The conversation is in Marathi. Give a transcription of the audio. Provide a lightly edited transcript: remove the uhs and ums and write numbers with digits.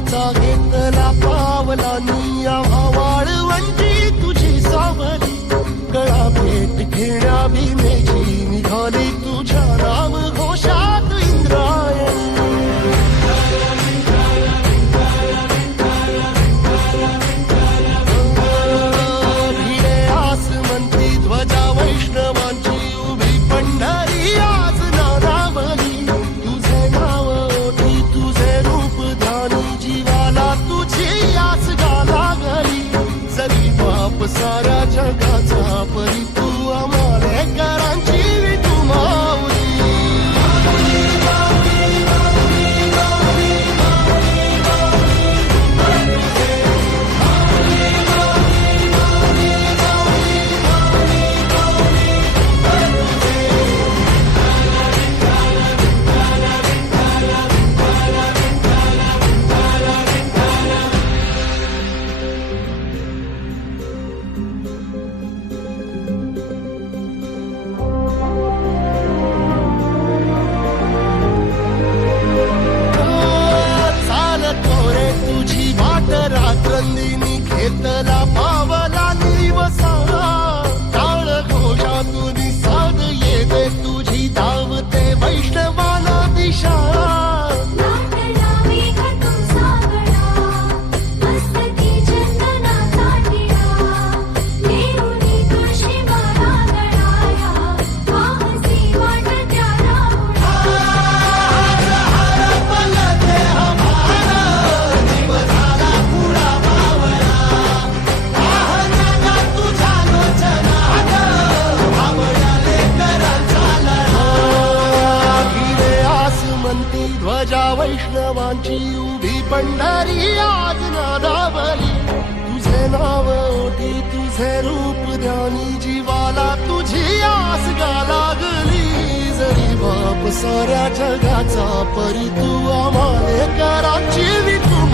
वारीचा घेतला पावलांनी आम्हा वाळवंटी तुझी सावली गळा भेट घेण्या भीमेची निघाली तुझ्या नाम घोषात इंद्रायणी भिडे आसमंती ध्वजा वैष्णवांची उभी पंढरी आज नादावली तुझे नाव ओठी तुझे रूप ध्यानी जीवाला तुझी आस गाला गली जरी बाप साऱ्या जगाचा परी तू आम्हाले करांची तू माऊली तुझी वाट रात्रंदिनी घेतला पावला निवसा टाळ घोषातून साध येते तुझी धावते वैष्णवाला दिशा ध्वजा वैष्णवांची उभी पंढरी आज नादावली तुझे नाव ओठी तुझे रूप ध्यानी जीवाला तुझी आस गा लागली जरी बाप साऱ्या जगाचा परी तू आम्हाले कराची तू